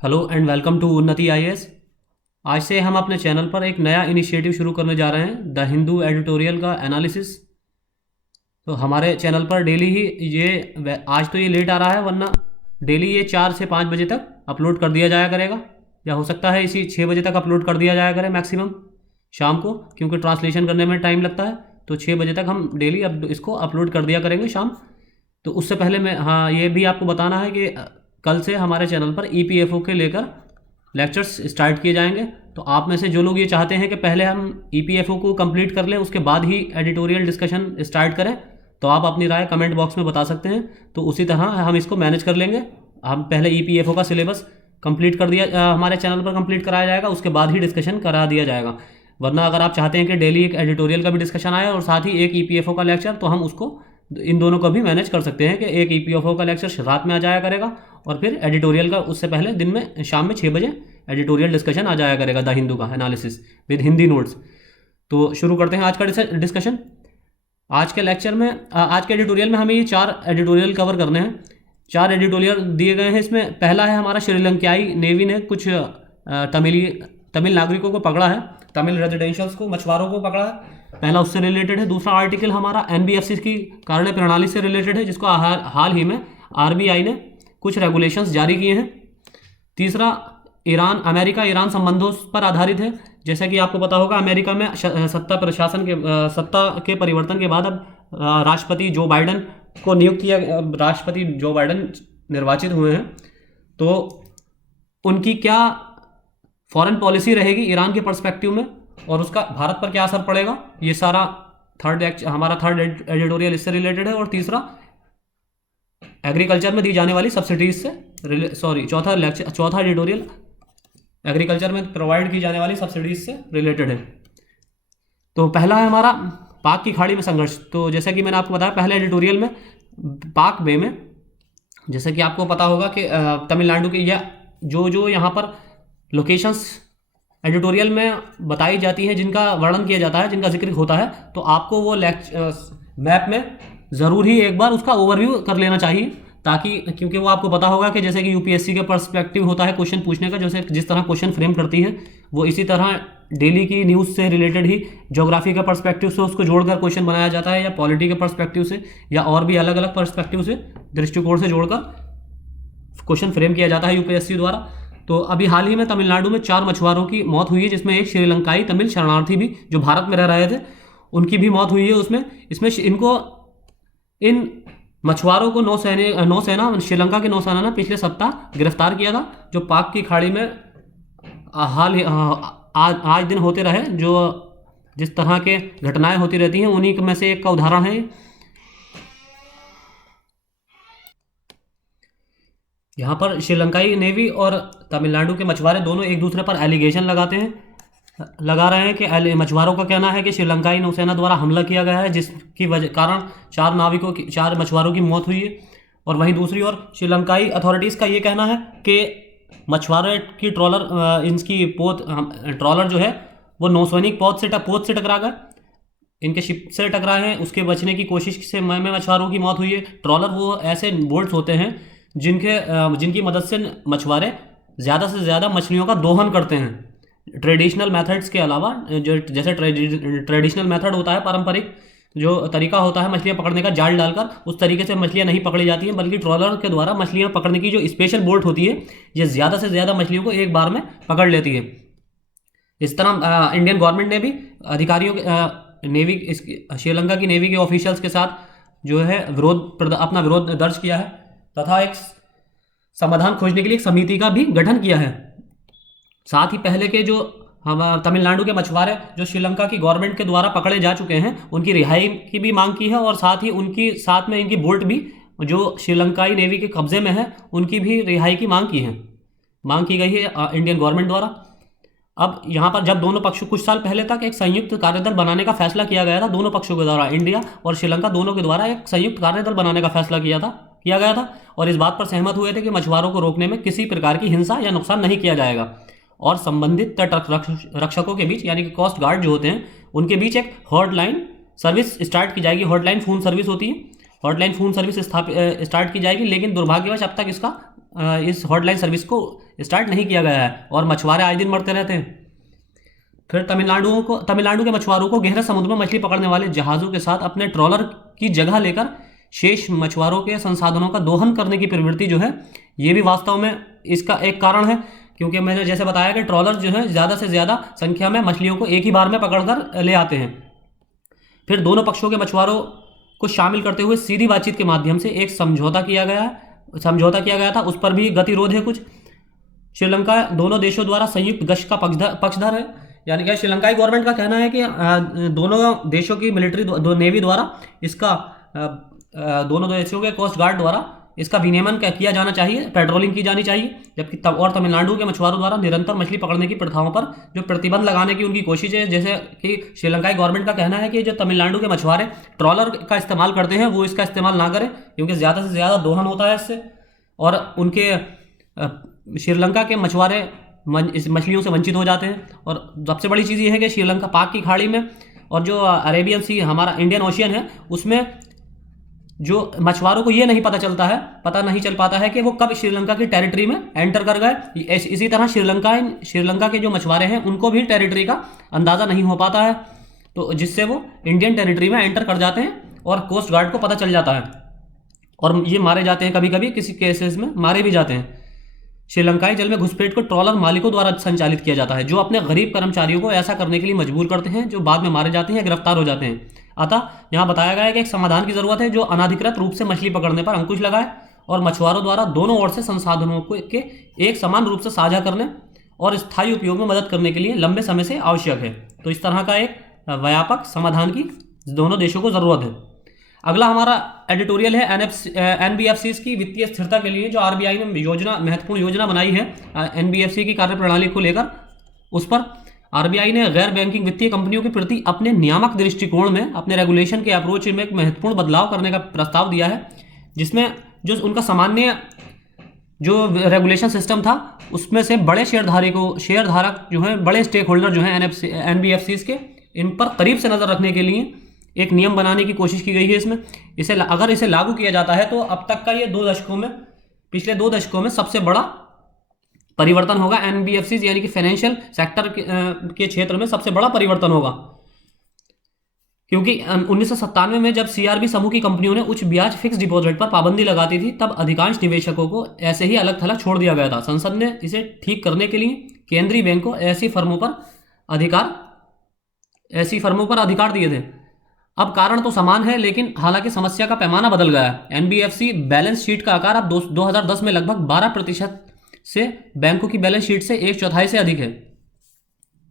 Hello and welcome to उन्नति IAS. आज से हम अपने चैनल पर एक नया इनिशिएटिव शुरू करने जा रहे हैं, द हिंदू एडिटोरियल का एनालिसिस। तो हमारे चैनल पर डेली ही आज तो ये लेट आ रहा है, वरना डेली ये 4 से 5 बजे तक अपलोड कर दिया जाया करेगा, या हो सकता है इसी 6 बजे तक अपलोड कर दिया जाया करे मैक्सिमम शाम को, क्योंकि ट्रांसलेशन करने में टाइम लगता है। तो 6 बजे तक हम डेली अब इसको अपलोड कर दिया करेंगे शाम। तो उससे पहले मैं ये भी आपको बताना है कि कल से हमारे चैनल पर ईपीएफओ के लेकर लेक्चर्स स्टार्ट किए जाएंगे। तो आप में से जो लोग ये चाहते हैं कि पहले हम ईपीएफओ को कंप्लीट कर लें, उसके बाद ही एडिटोरियल डिस्कशन स्टार्ट करें, तो आप अपनी राय कमेंट बॉक्स में बता सकते हैं। तो उसी तरह हम इसको मैनेज कर लेंगे। हम पहले ईपीएफओ का सिलेबस कंप्लीट कर दिया हमारे चैनल पर कंप्लीट कराया जाएगा, उसके बाद ही डिस्कशन करा दिया जाएगा। वरना अगर आप चाहते हैं कि डेली एक एडिटोरियल का भी डिस्कशन आए और साथ ही एक ईपीएफओ का लेक्चर, तो हम उसको इन दोनों को भी मैनेज कर सकते हैं कि एक ईपीएफओ का लेक्चर रात में आ जाया करेगा और फिर एडिटोरियल का उससे पहले दिन में शाम में 6 बजे एडिटोरियल डिस्कशन आ जाया करेगा, द हिंदू का एनालिसिस विद हिंदी नोट्स। तो शुरू करते हैं आज का डिस्कशन। आज के लेक्चर में आज के एडिटोरियल में हमें ये 4 एडिटोरियल कवर करने हैं। 4 एडिटोरियल दिए गए हैं। इसमें पहला है हमारा श्रीलंकाई नेवी ने कुछ तमिल नागरिकों को पकड़ा है, तमिल रेजिडेंशियल्स को, मछुआरों को पकड़ा है। पहला उससे रिलेटेड है। दूसरा आर्टिकल हमारा एनबीएफसी की कार्य प्रणाली से रिलेटेड है, जिसको हाल ही में आरबीआई ने कुछ रेगुलेशंस जारी किए हैं। तीसरा अमेरिका ईरान संबंधों पर आधारित है। जैसा कि आपको पता होगा, अमेरिका में सत्ता के परिवर्तन के बाद अब राष्ट्रपति जो बाइडन को नियुक्त किया, राष्ट्रपति जो बाइडन निर्वाचित हुए हैं, तो उनकी क्या फॉरेन पॉलिसी रहेगी ईरान के पर्सपेक्टिव में और उसका भारत पर क्या असर पड़ेगा, ये सारा हमारा थर्ड एडिटोरियल इससे रिलेटेड है। और तीसरा एग्रीकल्चर में दी जाने वाली सब्सिडीज से चौथा एडिटोरियल एग्रीकल्चर में प्रोवाइड की जाने वाली सब्सिडीज से रिलेटेड है। तो पहला है हमारा पाक की खाड़ी में संघर्ष। तो जैसा कि मैंने आपको बताया पहले एडिटोरियल में, पाक बे में, जैसे कि आपको पता होगा कि तमिलनाडु के या जो यहाँ पर लोकेशंस एडिटोरियल में बताई जाती हैं, जिनका वर्णन किया जाता है, जिनका जिक्र होता है, तो आपको वो मैप में ज़रूर ही एक बार उसका ओवरव्यू कर लेना चाहिए, ताकि क्योंकि वो आपको पता होगा कि जैसे कि यूपीएससी के पर्सपेक्टिव होता है क्वेश्चन पूछने का, जैसे जिस तरह क्वेश्चन फ्रेम करती है, वो इसी तरह डेली की न्यूज़ से रिलेटेड ही ज्योग्राफी के पर्सपेक्टिव से उसको जोड़कर क्वेश्चन बनाया जाता है, या पॉलिटी के पर्सपेक्टिव से, या और भी अलग अलग पर्सपेक्टिव से, दृष्टिकोण से जोड़कर क्वेश्चन फ्रेम किया जाता है यूपीएससी द्वारा। तो अभी हाल ही में तमिलनाडु में 4 मछुआरों की मौत हुई है, जिसमें एक श्रीलंकाई तमिल शरणार्थी भी जो भारत में रह रहे थे, उनकी भी मौत हुई है। इसमें इन मछुआरों को नौसेना श्रीलंका की नौसेना ने पिछले सप्ताह गिरफ्तार किया था, जो पाक की खाड़ी में आज दिन होते रहे, जो जिस तरह के घटनाएं होती रहती हैं, उन्हीं में से एक का उदाहरण है। यहाँ पर श्रीलंकाई नेवी और तमिलनाडु के मछुआरे दोनों एक दूसरे पर एलिगेशन लगा रहे हैं कि मछुआरों का कहना है कि श्रीलंकाई नौसेना द्वारा हमला किया गया है, जिसकी वजह कारण 4 मछुआरों की मौत हुई है। और वहीं दूसरी ओर श्रीलंकाई अथॉरिटीज़ का ये कहना है कि मछुआरे की ट्रॉलर जो है वो नौसैनिक पोत से टकरा गए, इनके शिप से टकराए हैं, उसके बचने की कोशिश से मछुआरों की मौत हुई है। ट्रॉलर वो ऐसे बोट्स होते हैं जिनकी मदद से मछुआरे ज़्यादा से ज़्यादा मछलियों का दोहन करते हैं, ट्रेडिशनल मेथड्स के अलावा। जैसे ट्रेडिशनल मेथड होता है, पारंपरिक जो तरीका होता है मछलियां पकड़ने का, जाल डालकर, उस तरीके से मछलियां नहीं पकड़ी जाती हैं, बल्कि ट्रॉलर के द्वारा मछलियां पकड़ने की जो स्पेशल बोट होती है, ये ज़्यादा से ज़्यादा मछलियों को एक बार में पकड़ लेती है। इस तरह इंडियन गवर्नमेंट ने भी अधिकारियों श्रीलंका की नेवी के ऑफिशियल्स के साथ जो है अपना विरोध दर्ज किया है, तथा एक समाधान खोजने के लिए एक समिति का भी गठन किया है। साथ ही पहले के जो हम तमिलनाडु के मछुआरे जो श्रीलंका की गवर्नमेंट के द्वारा पकड़े जा चुके हैं, उनकी रिहाई की भी मांग की है, और साथ ही साथ में इनकी बोट भी जो श्रीलंकाई नेवी के कब्जे में है, उनकी भी रिहाई की मांग की गई है इंडियन गवर्नमेंट द्वारा। अब यहाँ पर जब दोनों पक्ष, कुछ साल पहले तक एक संयुक्त कार्यदल बनाने का फैसला किया गया था, दोनों पक्षों के द्वारा, इंडिया और श्रीलंका दोनों के द्वारा एक संयुक्त कार्यदल बनाने का फैसला किया गया था, और इस बात पर सहमत हुए थे कि मछुआरों को रोकने में किसी प्रकार की हिंसा या नुकसान नहीं किया जाएगा, और संबंधित तट रक्षकों के बीच, यानी कि कोस्ट गार्ड जो होते हैं, उनके बीच एक हॉटलाइन सर्विस स्टार्ट की जाएगी। हॉटलाइन फोन सर्विस होती है, हॉटलाइन फोन सर्विस स्टार्ट की जाएगी, लेकिन दुर्भाग्यवश अब तक इसका इस हॉटलाइन सर्विस को स्टार्ट नहीं किया गया है और मछुआरे आए दिन मरते रहते हैं। फिर तमिलनाडु के मछुआरों को गहरे समुद्र में मछली पकड़ने वाले जहाज़ों के साथ अपने ट्रॉलर की जगह लेकर शेष मछुआरों के संसाधनों का दोहन करने की प्रवृत्ति जो है, ये भी वास्तव में इसका एक कारण है, क्योंकि मैंने जैसे बताया कि ट्रॉलर जो है ज़्यादा से ज़्यादा संख्या में मछलियों को एक ही बार में पकड़कर ले आते हैं। फिर दोनों पक्षों के मछुआरों को शामिल करते हुए सीधी बातचीत के माध्यम से एक समझौता किया गया था, उस पर भी गतिरोध है कुछ। श्रीलंका दोनों देशों द्वारा संयुक्त गश्त का पक्षधर है, यानी कि श्रीलंकाई गवर्नमेंट का कहना है कि दोनों देशों की मिलिट्री नेवी द्वारा इसका दोनों देशों के कोस्ट गार्ड द्वारा इसका विनियमन किया जाना चाहिए, पेट्रोलिंग की जानी चाहिए। जबकि तमिलनाडु के मछुआरों द्वारा निरंतर मछली पकड़ने की प्रथाओं पर जो प्रतिबंध लगाने की उनकी कोशिश है, जैसे कि श्रीलंकाई गवर्नमेंट का कहना है कि जो तमिलनाडु के मछुआरे ट्रॉलर का इस्तेमाल करते हैं वो इसका इस्तेमाल ना करें, क्योंकि ज़्यादा से ज़्यादा दोहन होता है इससे, और उनके श्रीलंका के मछुआरे इस मछलियों से वंचित हो जाते हैं। और सबसे बड़ी चीज़ ये है कि श्रीलंका पाक की खाड़ी में और जो अरेबियन सी हमारा इंडियन ओशियन है, उसमें जो मछुआरों को ये नहीं पता नहीं चल पाता है कि वो कब श्रीलंका की टेरिटरी में एंटर कर गए। इसी तरह श्रीलंका के जो मछुआरे हैं उनको भी टेरिटरी का अंदाज़ा नहीं हो पाता है, तो जिससे वो इंडियन टेरिटरी में एंटर कर जाते हैं और कोस्ट गार्ड को पता चल जाता है और ये मारे जाते हैं, कभी कभी किसी केसेस में मारे भी जाते हैं। श्रीलंकाई जल में घुसपैठ को ट्रॉलर मालिकों द्वारा संचालित किया जाता है, जो अपने गरीब कर्मचारियों को ऐसा करने के लिए मजबूर करते हैं, जो बाद में मारे जाते हैं या गिरफ्तार हो जाते हैं। अतः यहाँ बताया गया है कि एक समाधान की जरूरत है जो अनाधिकृत रूप से मछली पकड़ने पर अंकुश लगाए और मछुआरों द्वारा दोनों ओर से संसाधनों के एक समान रूप से साझा करने और स्थायी उपयोग में मदद करने के लिए लंबे समय से आवश्यक है। तो इस तरह का एक व्यापक समाधान की दोनों देशों को जरूरत है। अगला हमारा एडिटोरियल है एनबीएफसी की वित्तीय स्थिरता के लिए जो आरबीआई ने महत्वपूर्ण योजना बनाई है एनबीएफसी की कार्यप्रणाली को लेकर। उस पर आरबीआई ने गैर बैंकिंग वित्तीय कंपनियों के प्रति अपने नियामक दृष्टिकोण में, अपने रेगुलेशन के अप्रोच में एक महत्वपूर्ण बदलाव करने का प्रस्ताव दिया है, जिसमें जो उनका सामान्य जो रेगुलेशन सिस्टम था उसमें से बड़े शेयरधारक जो हैं, बड़े स्टेक होल्डर जो हैं एनबीएफसी के, इन पर करीब से नज़र रखने के लिए एक नियम बनाने की कोशिश की गई है इसमें। अगर इसे लागू किया जाता है तो अब तक का ये पिछले 2 दशकों में सबसे बड़ा परिवर्तन होगा एनबीएफसी, यानी कि फाइनेंशियल सेक्टर के क्षेत्र में सबसे बड़ा परिवर्तन होगा। क्योंकि 1997 में जब सीआरबी समूह की कंपनियों ने उच्च ब्याज फिक्स डिपॉजिट पर पाबंदी लगाती थी, तब अधिकांश निवेशकों को ऐसे ही अलग थलग छोड़ दिया गया था। संसद ने इसे ठीक करने के लिए केंद्रीय बैंक को ऐसी फर्मों पर अधिकार दिए थे। अब कारण तो समान है, लेकिन हालांकि समस्या का पैमाना बदल गया है। एनबीएफसी बैलेंस शीट का आकार अब 2010 में लगभग 12% से बैंकों की बैलेंस शीट से 1/4 से अधिक है।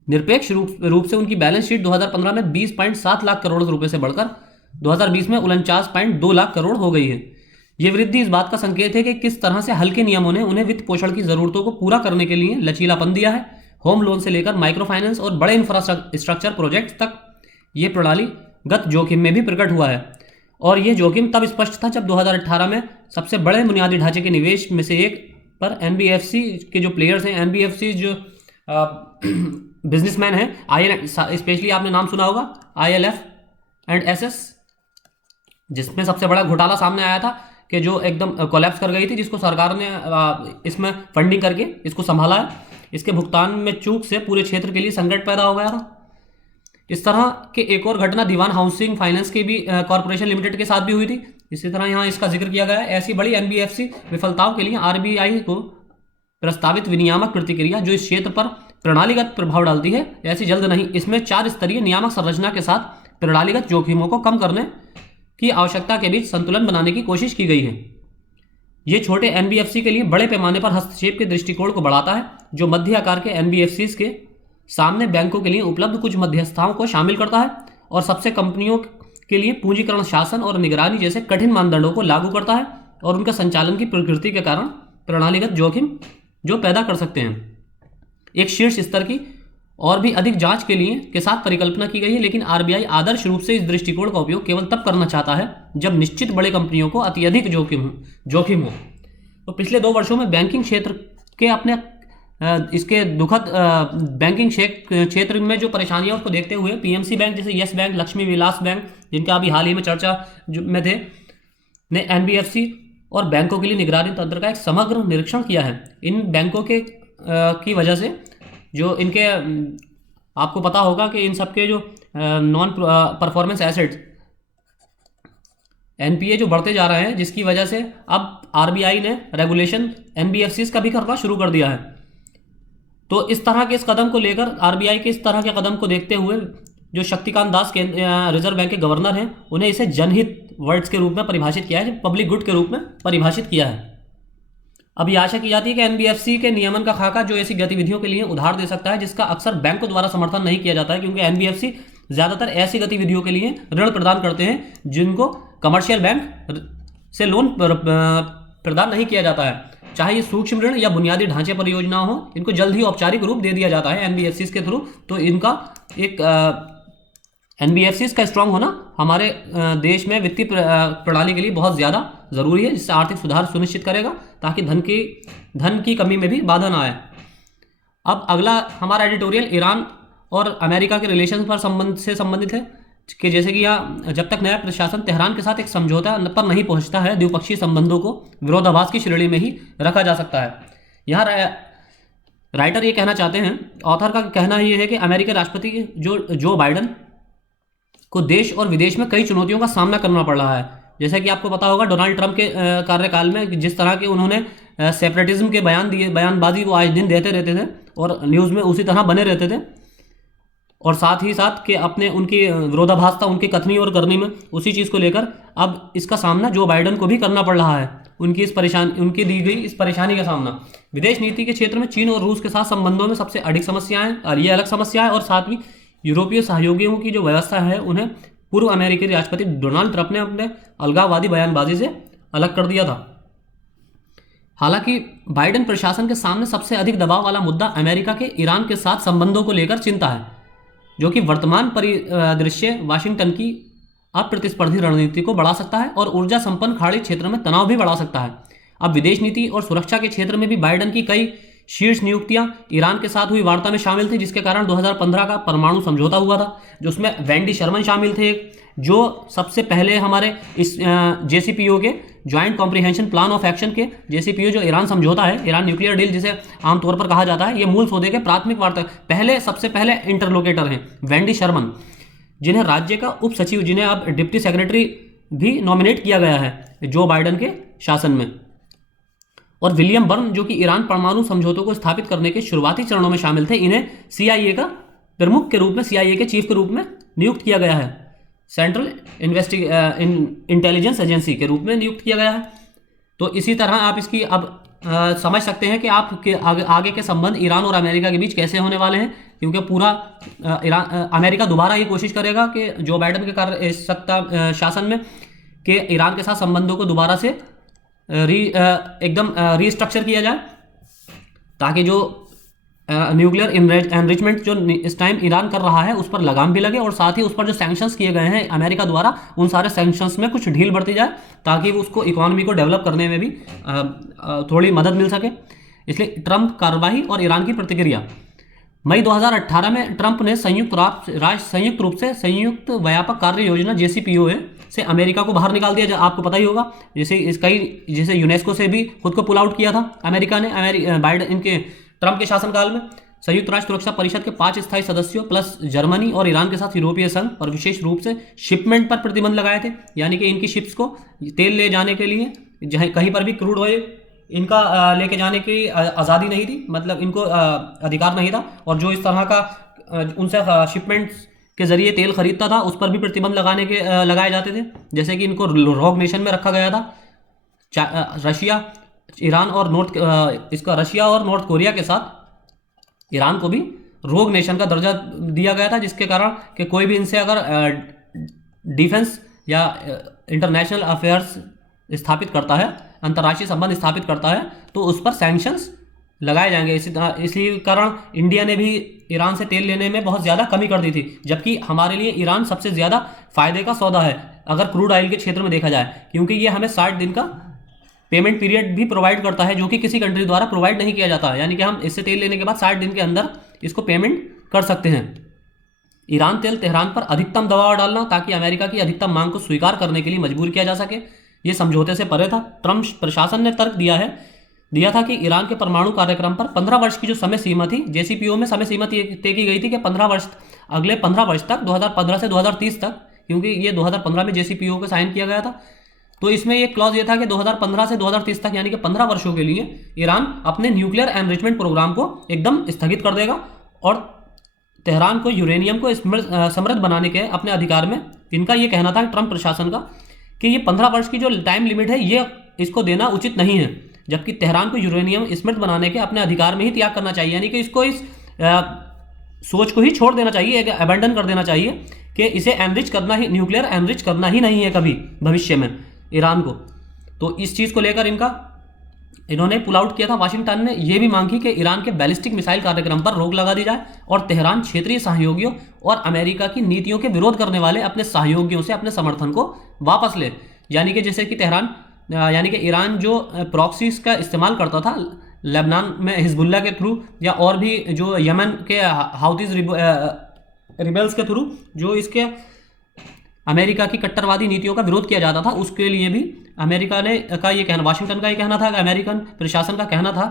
निरपेक्ष रूप से उनकी बैलेंस शीट 2015 में 20.7 लाख करोड़ रुपए से बढ़कर 2020 में 49.2 लाख करोड़ हो गई है। ये वृद्धि इस बात का संकेत है कि किस तरह से हल्के नियमों ने उन्हें वित्त पोषण की जरूरतों को पूरा करने के लिए लचीलापन दिया है। होम लोन से लेकर माइक्रो फाइनेंस और बड़े इंफ्रास्ट्रक्चर प्रोजेक्ट तक ये प्रणालीगत जोखिम में भी प्रकट हुआ है। और यह जोखिम तब स्पष्ट था जब 2018 में सबसे बड़े बुनियादी ढांचे के निवेश में से एक पर एनबीएफसी के जो प्लेयर्स हैं, एनबीएफसी जो बिजनेसमैन हैं, स्पेशली आपने नाम सुना होगा आईएलएफ एंड एसएस, जिसमें सबसे बड़ा घोटाला सामने आया था कि जो एकदम कोलैप्स कर गई थी, जिसको सरकार ने इसमें फंडिंग करके इसको संभाला है। इसके भुगतान में चूक से पूरे क्षेत्र के लिए संकट पैदा हो गया था। इस तरह के एक और घटना दीवान हाउसिंग फाइनेंस के भी कॉर्पोरेशन लिमिटेड के साथ भी हुई थी। इसी तरह यहाँ इसका जिक्र किया गया है। ऐसी बड़ी एनबीएफसी विफलताओं के लिए आरबीआई को प्रस्तावित विनियामक प्रतिक्रिया जो इस क्षेत्र पर प्रणालीगत प्रभाव डालती है, ऐसी जल्द नहीं। इसमें 4 स्तरीय नियामक संरचना के साथ प्रणालीगत जोखिमों को कम करने की आवश्यकता के बीच संतुलन बनाने की कोशिश की गई है। ये छोटे एनबीएफसी के लिए बड़े पैमाने पर हस्तक्षेप के दृष्टिकोण को बढ़ाता है, जो मध्य आकार के एनबीएफसी के सामने बैंकों के लिए उपलब्ध कुछ मध्यस्थताओं को शामिल करता है और सबसे कंपनियों के लिए पूंजीकरण, शासन और निगरानी जैसे कठिन मानदंडों को लागू करता है और उनका संचालन की प्रकृति के कारण प्रणालीगत जोखिम जो पैदा कर सकते हैं। एक शीर्ष स्तर की और भी अधिक जांच के साथ परिकल्पना की गई है, लेकिन आरबीआई आदर्श रूप से इस दृष्टिकोण का उपयोग केवल तब करना चाहता है जब निश्चित बड़े कंपनियों को अत्यधिक जोखिम हो। तो पिछले 2 वर्षों में बैंकिंग क्षेत्र के अपने इसके दुखद बैंकिंग क्षेत्र में जो परेशानियां उसको देखते हुए पीएमसी बैंक जैसे yes bank, Lakshmi Vilas bank, जिनका अभी हाल ही में चर्चा में थे, ने एनबीएफसी और बैंकों के लिए निगरानी तंत्र का एक समग्र निरीक्षण किया है। इन बैंकों के की वजह से जो इनके आपको पता होगा कि इन सबके जो नॉन परफॉर्मेंस एसेट्स एनपीए जो बढ़ते जा रहे हैं, जिसकी वजह से अब आरबीआई ने रेगुलेशन एनबीएफसीज का भी करना शुरू कर दिया है। तो इस तरह के इस कदम को लेकर आरबीआई के इस तरह के कदम को देखते हुए जो शक्तिकांत दास के रिजर्व बैंक के गवर्नर हैं, उन्हें इसे जनहित वर्ड्स के रूप में परिभाषित किया है, पब्लिक गुड के रूप में परिभाषित किया है। अब ये आशा की जाती है कि एनबीएफसी के नियमन का खाका जो ऐसी गतिविधियों के लिए उधार दे सकता है जिसका अक्सर बैंकों द्वारा समर्थन नहीं किया जाता है, क्योंकि एनबीएफसी ज़्यादातर ऐसी गतिविधियों के लिए ऋण प्रदान करते हैं जिनको कमर्शियल बैंक से लोन प्रदान नहीं किया जाता है। चाहे ये सूक्ष्म ऋण या बुनियादी ढांचे परियोजना हो, इनको जल्द ही औपचारिक रूप दे दिया जाता है एनबीएफसी के थ्रू। तो इनका एक एनबीएफसी का स्ट्रांग होना हमारे देश में वित्तीय प्रणाली के लिए बहुत ज़्यादा ज़रूरी है, जिससे आर्थिक सुधार सुनिश्चित करेगा ताकि धन की कमी में भी बाधा ना आए। अब अगला हमारा एडिटोरियल ईरान और अमेरिका के रिलेशन पर संबंधित है कि जैसे कि यहाँ जब तक नया प्रशासन तेहरान के साथ एक समझौता पर नहीं पहुँचता है, द्विपक्षीय संबंधों को विरोधाभास की श्रेणी में ही रखा जा सकता है। यहाँ राइटर ये कहना चाहते हैं, ऑथर का कहना ये है कि अमेरिकी राष्ट्रपति जो बाइडन को देश और विदेश में कई चुनौतियों का सामना करना पड़ रहा है। जैसे कि आपको पता होगा डोनाल्ड ट्रंप के कार्यकाल में जिस तरह के उन्होंने सेपरेटिज्म के बयानबाजी वो आज दिन देते रहते थे और न्यूज़ में उसी तरह बने रहते थे, और साथ ही साथ कि अपने उनकी विरोधाभास था उनकी कथनी और करनी में, उसी चीज़ को लेकर अब इसका सामना जो बाइडन को भी करना पड़ रहा है, उनकी दी गई इस परेशानी का सामना। विदेश नीति के क्षेत्र में चीन और रूस के साथ संबंधों में सबसे अधिक समस्याएं और ये अलग समस्या है, और साथ ही यूरोपीय सहयोगियों की जो व्यवस्था है उन्हें पूर्व अमेरिकी राष्ट्रपति डोनाल्ड ट्रंप ने अपने अलगाववादी बयानबाजी से अलग कर दिया था। हालांकि बाइडेन प्रशासन के सामने सबसे अधिक दबाव वाला मुद्दा अमेरिका के ईरान के साथ संबंधों को लेकर चिंता है, जो कि वर्तमान परिदृश्य वाशिंगटन की अप्रतिस्पर्धी रणनीति को बढ़ा सकता है और ऊर्जा संपन्न खाड़ी क्षेत्र में तनाव भी बढ़ा सकता है। अब विदेश नीति और सुरक्षा के क्षेत्र में भी बाइडेन की कई शीर्ष नियुक्तियां ईरान के साथ हुई वार्ता में शामिल थी, जिसके कारण 2015 का परमाणु समझौता हुआ था, जो उसमें वेंडी शर्मन शामिल थे, जो सबसे पहले हमारे इस जेसीपीओ के joint comprehension plan of action के जेसीपीओ जो ईरान समझौता है, ईरान न्यूक्लियर डील जिसे आमतौर पर कहा जाता है, ये मूल सौदे के प्राथमिक वार्ता सबसे पहले इंटरलोकेटर हैं वेंडी शर्मन, जिन्हें राज्य का उप सचिव, जिन्हें अब डिप्टी सेक्रेटरी भी नॉमिनेट किया गया है जो बाइडेन के शासन में, और विलियम बर्न जो कि ईरान परमाणु समझौतों को स्थापित करने के शुरुआती चरणों में शामिल थे, इन्हें सीआईए का प्रमुख के रूप में, सीआईए के चीफ के रूप में नियुक्त किया गया है, सेंट्रल इंटेलिजेंस एजेंसी के रूप में नियुक्त किया गया है। तो इसी तरह आप इसकी अब समझ सकते हैं कि आपके आगे के संबंध ईरान और अमेरिका के बीच कैसे होने वाले हैं, क्योंकि पूरा अमेरिका दोबारा ये कोशिश करेगा कि जो बाइडेन के सत्ता शासन में कि ईरान के साथ संबंधों को दोबारा से एकदम रीस्ट्रक्चर किया जाए, ताकि जो न्यूक्लियर एनरिचमेंट जो इस टाइम ईरान कर रहा है उस पर लगाम भी लगे, और साथ ही उस पर जो सैंक्शंस किए गए हैं अमेरिका द्वारा, उन सारे सैंक्शंस में कुछ ढील बढ़ती जाए ताकि उसको इकोनॉमी को डेवलप करने में भी थोड़ी मदद मिल सके। इसलिए ट्रंप कार्रवाई और ईरान की प्रतिक्रिया। मई 2018 में ट्रंप ने संयुक्त रूप से संयुक्त व्यापक कार्य योजना जेसीपीओए से अमेरिका को बाहर निकाल दिया। आपको पता ही होगा, जैसे यूनेस्को से भी खुद को पुल आउट किया था अमेरिका ने बाइडेन इनके ट्रंप के शासनकाल में। संयुक्त राष्ट्र सुरक्षा परिषद के 5 स्थायी सदस्यों प्लस जर्मनी और ईरान के साथ यूरोपीय संघ और विशेष रूप से शिपमेंट पर प्रतिबंध लगाए थे, यानी कि इनकी शिप्स को तेल ले जाने के लिए जहाँ कहीं पर भी क्रूड ऑयल इनका लेके जाने की आज़ादी नहीं थी, मतलब इनको अधिकार नहीं था, और जो इस तरह का उनसे शिपमेंट्स के जरिए तेल खरीदता था उस पर भी प्रतिबंध लगाए जाते थे। जैसे कि इनको रोग नेशन में रखा गया था। रशिया, ईरान और रशिया और नॉर्थ कोरिया के साथ ईरान को भी रोग नेशन का दर्जा दिया गया था, जिसके कारण कि कोई भी इनसे अगर डिफेंस या इंटरनेशनल अफेयर्स स्थापित करता है, अंतर्राष्ट्रीय संबंध स्थापित करता है, तो उस पर सैंक्शंस लगाए जाएंगे। इसी कारण इंडिया ने भी ईरान से तेल लेने में बहुत ज़्यादा कमी कर दी थी, जबकि हमारे लिए ईरान सबसे ज़्यादा फायदे का सौदा है अगर क्रूड ऑयल के क्षेत्र में देखा जाए, क्योंकि ये हमें 60 दिन का पेमेंट पीरियड भी प्रोवाइड करता है, जो कि किसी कंट्री द्वारा प्रोवाइड नहीं किया जाता है। यानी कि हम इससे तेल लेने के बाद 60 दिन के अंदर इसको पेमेंट कर सकते हैं। ईरान तेल तेहरान पर अधिकतम दबाव डालना ताकि अमेरिका की अधिकतम मांग को स्वीकार करने के लिए मजबूर किया जा सके। ये समझौते से परे था। ट्रंप प्रशासन ने तर्क दिया था कि ईरान के परमाणु कार्यक्रम पर 15 वर्ष की जो समय सीमा थी, जेसीपीओ में समय सीमा तय की गई थी कि 15 वर्ष, अगले 15 वर्ष तक, 2015 से 2030 तक, क्योंकि ये 2015 में जेसीपीओ को साइन किया गया था। तो इसमें ये क्लॉज ये था कि 2015 से 2030 तक, यानी कि 15 वर्षों के लिए ईरान अपने न्यूक्लियर एनरिचमेंट प्रोग्राम को एकदम स्थगित कर देगा और तेहरान को यूरेनियम को समृद्ध बनाने के अपने अधिकार में, इनका ये कहना था ट्रंप प्रशासन का कि ये 15 वर्ष की जो टाइम लिमिट है ये इसको देना उचित नहीं है, जबकि तेहरान को यूरेनियम समृद्ध बनाने के अपने अधिकार में ही त्याग करना चाहिए, यानी कि इसको इस सोच को ही छोड़ देना चाहिए, अबैंडन कर देना चाहिए कि इसे एनरिच करना ही, न्यूक्लियर एनरिच करना ही नहीं है कभी भविष्य में ईरान को। तो इस चीज़ को लेकर इन्होंने पुल आउट किया था। वाशिंगटन ने यह भी मांग की कि ईरान के बैलिस्टिक मिसाइल कार्यक्रम पर रोक लगा दी जाए और तेहरान क्षेत्रीय सहयोगियों और अमेरिका की नीतियों के विरोध करने वाले अपने सहयोगियों से अपने समर्थन को वापस ले। यानी कि जैसे कि तेहरान, यानी कि ईरान जो प्रॉक्सीज का इस्तेमाल करता था लेबनान में हिजबुल्ला के थ्रू, या और भी जो यमन के हाउतीज रिबेल्स के थ्रू जो इसके अमेरिका की कट्टरवादी नीतियों का विरोध किया जाता था, उसके लिए भी अमेरिका ने का ये कहना, वाशिंगटन का ये कहना था, अमेरिकन प्रशासन का कहना था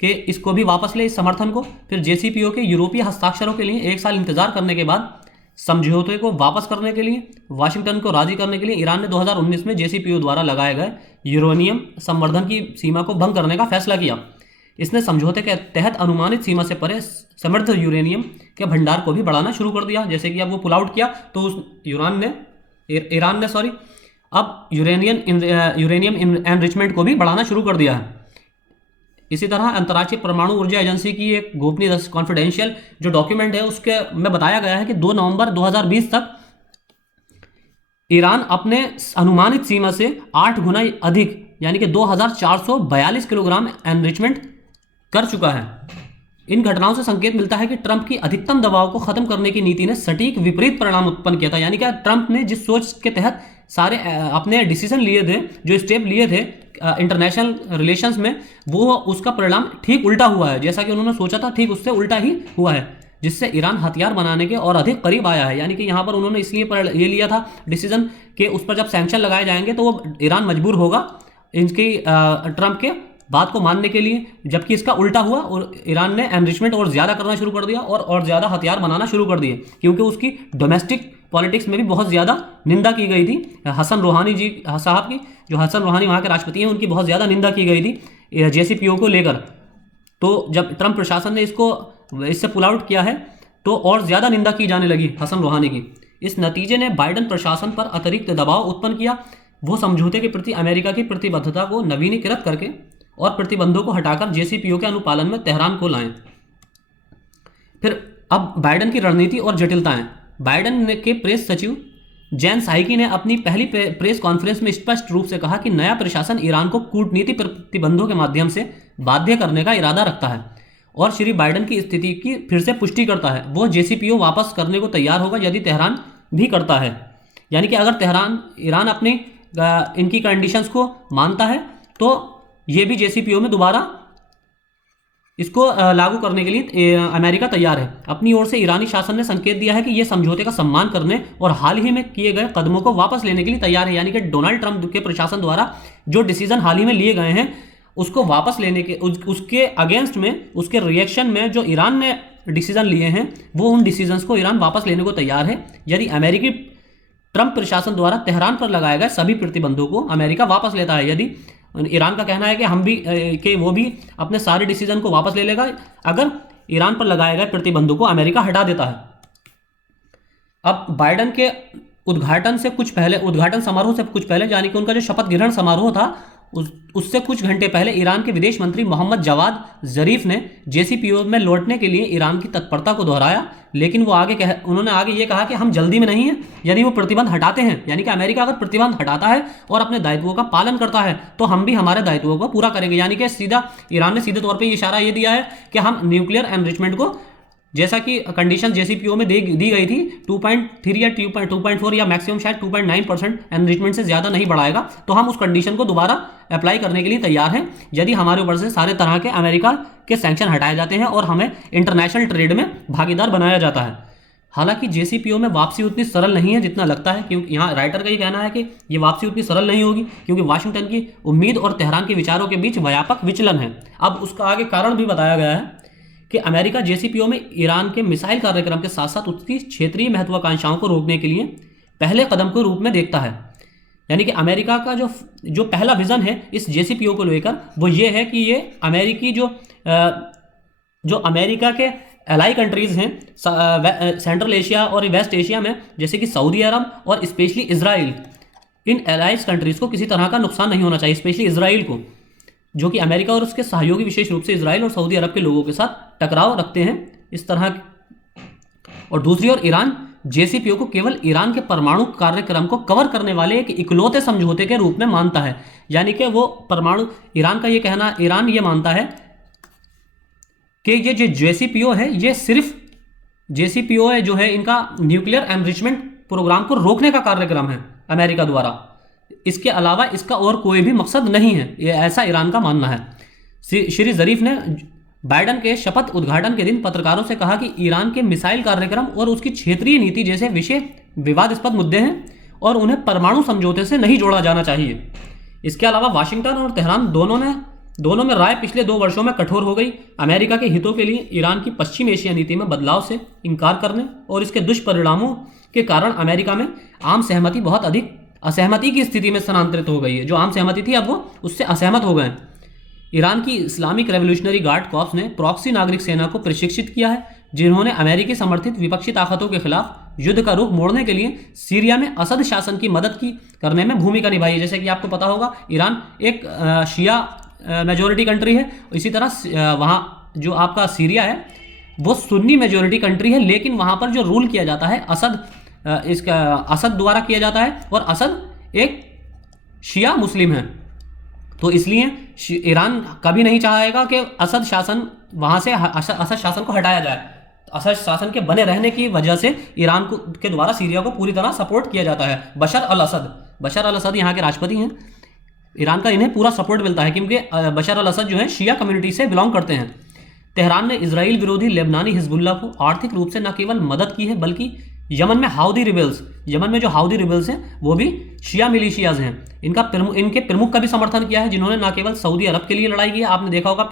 कि इसको भी वापस ले, इस समर्थन को। फिर जेसीपीओ के यूरोपीय हस्ताक्षरों के लिए 1 साल इंतजार करने के बाद समझौते को वापस करने के लिए, वाशिंगटन को राजी करने के लिए ईरान ने 2019 में जेसीपीओ द्वारा लगाए गए यूरेनियम संवर्धन की सीमा को भंग करने का फैसला किया। इसने समझौते के तहत अनुमानित सीमा से परे समृद्ध यूरेनियम के भंडार को भी बढ़ाना शुरू कर दिया। जैसे कि अब वो पुल आउट किया तो उस ईरान ने अब यूरेनियम एनरिचमेंट को भी बढ़ाना शुरू कर दिया है। इसी तरह अंतर्राष्ट्रीय परमाणु ऊर्जा एजेंसी की एक गोपनीय कॉन्फिडेंशियल जो डॉक्यूमेंट है उसके में बताया गया है कि 2 नवंबर 2020 तक ईरान अपने अनुमानित सीमा से 8 गुना अधिक, यानी कि 2442 किलोग्राम एनरिचमेंट कर चुका है। इन घटनाओं से संकेत मिलता है कि ट्रंप की अधिकतम दबाव को खत्म करने की नीति ने सटीक विपरीत परिणाम उत्पन्न किया था। यानी कि ट्रंप ने जिस सोच के तहत सारे अपने डिसीजन लिए थे, जो स्टेप लिए थे इंटरनेशनल रिलेशंस में, वो उसका परिणाम ठीक उल्टा हुआ है। जैसा कि उन्होंने सोचा था ठीक उससे उल्टा ही हुआ है, जिससे ईरान हथियार बनाने के और अधिक करीब आया है। यानी कि यहाँ पर उन्होंने इसलिए ये लिया था डिसीजन कि उस पर जब सैंक्शन लगाए जाएंगे तो वो ईरान मजबूर होगा इनकी ट्रंप के बात को मानने के लिए, जबकि इसका उल्टा हुआ और ईरान ने एनरिचमेंट और ज़्यादा करना शुरू कर दिया और ज़्यादा हथियार बनाना शुरू कर दिए, क्योंकि उसकी डोमेस्टिक पॉलिटिक्स में भी बहुत ज़्यादा निंदा की गई थी। हसन रूहानी जी साहब की, जो हसन रूहानी वहाँ के राष्ट्रपति हैं, उनकी बहुत ज़्यादा निंदा की गई थी जेसीपीओ को लेकर। तो जब ट्रंप प्रशासन ने इससे पुल आउट किया है तो और ज़्यादा निंदा की जाने लगी हसन रूहानी की। इस नतीजे ने बाइडन प्रशासन पर अतिरिक्त दबाव उत्पन्न किया। वो समझौते के प्रति अमेरिका की प्रतिबद्धता को नवीनीकृत करके और प्रतिबंधों को हटाकर जेसीपीओ के अनुपालन में तेहरान को लाएं। फिर अब बाइडन की रणनीति और जटिलताएं। बाइडन के प्रेस सचिव जैन साइकी ने अपनी पहली प्रेस कॉन्फ्रेंस में स्पष्ट रूप से कहा कि नया प्रशासन ईरान को कूटनीति प्रतिबंधों के माध्यम से बाध्य करने का इरादा रखता है और श्री बाइडन की स्थिति की फिर से पुष्टि करता है। वो जेसीपीओ वापस करने को तैयार होगा यदि तेहरान भी करता है। यानी कि अगर ईरान अपनी इनकी कंडीशंस को मानता है तो ये भी जेसीपीओ में दोबारा इसको लागू करने के लिए अमेरिका तैयार है। अपनी ओर से ईरानी शासन ने संकेत दिया है कि यह समझौते का सम्मान करने और हाल ही में किए गए कदमों को वापस लेने के लिए तैयार है। यानी कि डोनाल्ड ट्रंप के प्रशासन द्वारा जो डिसीजन हाल ही में लिए गए हैं उसको वापस लेने के उसके अगेंस्ट में, उसके रिएक्शन में जो ईरान ने डिसीजन लिए हैं वो उन डिसीजंस को ईरान वापस लेने को तैयार है यदि अमेरिकी ट्रंप प्रशासन द्वारा तेहरान पर लगाए गए सभी प्रतिबंधों को अमेरिका वापस लेता है। यदि ईरान का कहना है कि हम भी कि वो भी अपने सारे डिसीजन को वापस ले लेगा अगर ईरान पर लगाए गए प्रतिबंधों को अमेरिका हटा देता है। अब बाइडन के उद्घाटन समारोह से कुछ पहले, यानी कि उनका जो शपथ ग्रहण समारोह था उससे कुछ घंटे पहले ईरान के विदेश मंत्री मोहम्मद जवाद जरीफ ने जेसीपीओ में लौटने के लिए ईरान की तत्परता को दोहराया। लेकिन वो उन्होंने आगे ये कहा कि हम जल्दी में नहीं हैं। यदि वो प्रतिबंध हटाते हैं, यानी कि अमेरिका अगर प्रतिबंध हटाता है और अपने दायित्वों का पालन करता है तो हम भी हमारे दायित्वों को पूरा करेंगे। यानी कि ईरान ने सीधे तौर पर इशारा ये दिया है कि हम न्यूक्लियर एनरिचमेंट को, जैसा कि कंडीशन जेसीपीओ में दी गई थी 2.3 या 2.4 या मैक्सिमम शायद 2.9% एनरिचमेंट से ज़्यादा नहीं बढ़ाएगा, तो हम उस कंडीशन को दोबारा अप्लाई करने के लिए तैयार हैं यदि हमारे ऊपर से सारे तरह के अमेरिका के सैंक्शन हटाए जाते हैं और हमें इंटरनेशनल ट्रेड में भागीदार बनाया जाता है। हालांकि जेसीपीओ में वापसी उतनी सरल नहीं है जितना लगता है, क्योंकि यहाँ राइटर का ये कहना है कि ये वापसी उतनी सरल नहीं होगी क्योंकि वाशिंगटन की उम्मीद और तेहरान के विचारों के बीच व्यापक विचलन है। अब उसका आगे कारण भी बताया गया है कि अमेरिका जेसीपीओ में ईरान के मिसाइल कार्यक्रम के साथ साथ उसकी क्षेत्रीय महत्वाकांक्षाओं को रोकने के लिए पहले कदम के रूप में देखता है। यानी कि अमेरिका का जो पहला विजन है इस जेसीपीओ को लेकर वो ये है कि ये अमेरिकी जो अमेरिका के एलाई कंट्रीज़ हैं सेंट्रल एशिया और वेस्ट एशिया में, जैसे कि सऊदी अरब और स्पेशली इजराइल, इन एलाइज कंट्रीज़ को किसी तरह का नुकसान नहीं होना चाहिए, स्पेशली इजराइल को, जो कि अमेरिका और उसके सहयोगी विशेष रूप से इजराइल और सऊदी अरब के लोगों के साथ टकराव रखते हैं इस तरह। और दूसरी ओर ईरान जेसीपीओ को केवल ईरान के परमाणु कार्यक्रम को कवर करने वाले एक इकलौते समझौते के रूप में मानता है। यानी कि वो परमाणु, ईरान का ये कहना, ईरान ये मानता है कि ये जो जेसीपीओ है ये सिर्फ जेसीपीओ है जो है इनका न्यूक्लियर एनरिचमेंट प्रोग्राम को रोकने का कार्यक्रम है अमेरिका द्वारा, इसके अलावा इसका और कोई भी मकसद नहीं है, ये ऐसा ईरान का मानना है। श्री ज़रीफ ने बाइडन के शपथ उद्घाटन के दिन पत्रकारों से कहा कि ईरान के मिसाइल कार्यक्रम और उसकी क्षेत्रीय नीति जैसे विषय विवादास्पद मुद्दे हैं और उन्हें परमाणु समझौते से नहीं जोड़ा जाना चाहिए। इसके अलावा वाशिंगटन और तेहरान दोनों में राय पिछले 2 वर्षों में कठोर हो गई। अमेरिका के हितों के लिए ईरान की पश्चिम एशिया नीति में बदलाव से इनकार करने और इसके दुष्परिणामों के कारण अमेरिका में आम सहमति बहुत अधिक असहमति की स्थिति में स्थानांतरित हो गई है। जो आम सहमति थी अब वो उससे असहमत हो गए। ईरान की इस्लामिक रेवोल्यूशनरी गार्ड कॉर्प्स ने प्रॉक्सी नागरिक सेना को प्रशिक्षित किया है, जिन्होंने अमेरिकी समर्थित विपक्षी ताकतों के खिलाफ युद्ध का रुख मोड़ने के लिए सीरिया में असद शासन की मदद करने में भूमिका निभाई है। जैसे कि आपको पता होगा ईरान एक शिया मेजोरिटी कंट्री है, इसी तरह वहाँ जो आपका सीरिया है वो सुन्नी मेजोरिटी कंट्री है, लेकिन वहाँ पर जो रूल किया जाता है असद द्वारा किया जाता है और असद एक शिया मुस्लिम है। तो इसलिए ईरान कभी नहीं चाहेगा कि असद शासन वहाँ से असद शासन को हटाया जाए। असद शासन के बने रहने की वजह से ईरान के द्वारा सीरिया को पूरी तरह सपोर्ट किया जाता है। बशर अल असद यहाँ के राष्ट्रपति हैं। ईरान का इन्हें पूरा सपोर्ट मिलता है क्योंकि बशर अल असद जो है शिया कम्युनिटी से बिलोंग करते हैं। तेहरान ने इजराइल विरोधी लेबनानी हिजबुल्लाह को आर्थिक रूप से न केवल मदद की है बल्कि यमन में जो हाउदी रिबेल्स हैं वो भी शिया मिलिशियाज हैं, इनके प्रमुख का भी समर्थन किया है, जिन्होंने न केवल सऊदी अरब के लिए लड़ाई की है। आपने देखा होगा